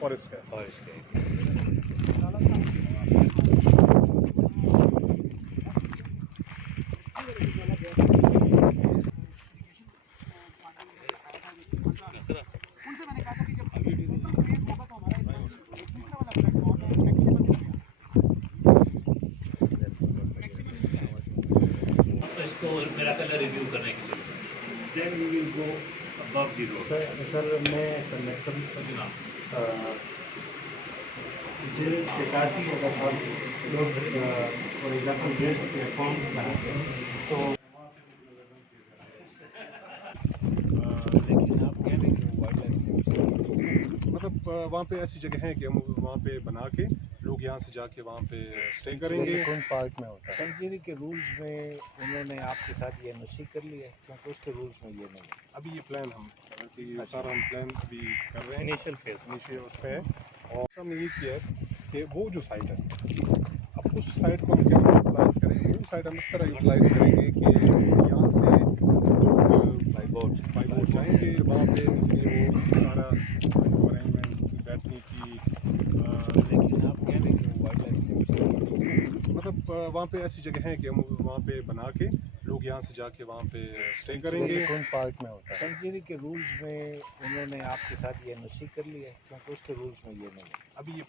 Forest है। Review करने के लिए then we will go above the road. Sir मैं के साथ ही अगर आप लोग फॉर एग्जाम्पल गेस्ट प्लेटफॉर्म बनाते हैं तो लेकिन आप कह रहे हैं कि वाइल्ड लाइफ मतलब वहाँ पे ऐसी जगह है कि हम वहाँ पे बना के लोग यहाँ से जाके वहाँ पे स्टे करेंगे। कौन पार्क में होता है सेंचुरी के रूल्स में उन्होंने आपके साथ ये एनओसी कर लिया है, क्योंकि उसके रूल्स में ये नहीं है। अभी ये प्लान हम सारा हम प्लान अभी कर रहे हैं, इनिशियल फेज इनिशियल उसमें है। और हमने ये किया है कि वो जो साइट है, अब उस साइट को हम कैसे यूटिलाइज़ करें, वो साइट हम इस तरह यूटिलाइज़ करेंगे कि यहाँ से लोग बाई बोट जाएंगे वहाँ पे उनके वो सारा अरेंजमेंट बैठने की। लेकिन आप कह रहे हैं कि वाइल्ड लाइफ मतलब वहाँ पे ऐसी जगह है कि हम वहाँ पे बना के लोग यहाँ से जाके वहाँ पे स्टे करेंगे। कौन पार्क में होता है सेंचुरी के रूल्स में उन्होंने आपके साथ ये एनओसी कर लिया है, क्योंकि उसके रूल्स में ये नहीं है। अभी ये